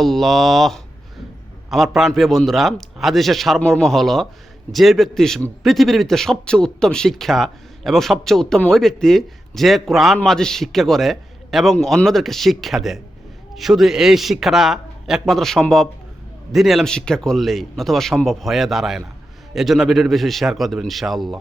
আল্লাহ আমার প্রাণপ্রিয় বন্ধুরা, হাদিসের সারমর্ম হলো, যে ব্যক্তি পৃথিবীর ভিত্তিতে সবচেয়ে উত্তম শিক্ষা এবং সবচেয়ে উত্তম ওই ব্যক্তি যে কোরআন মাঝে শিক্ষা করে এবং অন্যদেরকে শিক্ষা দেয়। শুধু এই শিক্ষাটা একমাত্র সম্ভব দিনে এলাম শিক্ষা করলেই, নতুবা সম্ভব হয়ে দাঁড়ায় না। এজন্য জন্য ভিডিওটি বেশি শেয়ার করে দেবেন ইনশাআল্লাহ।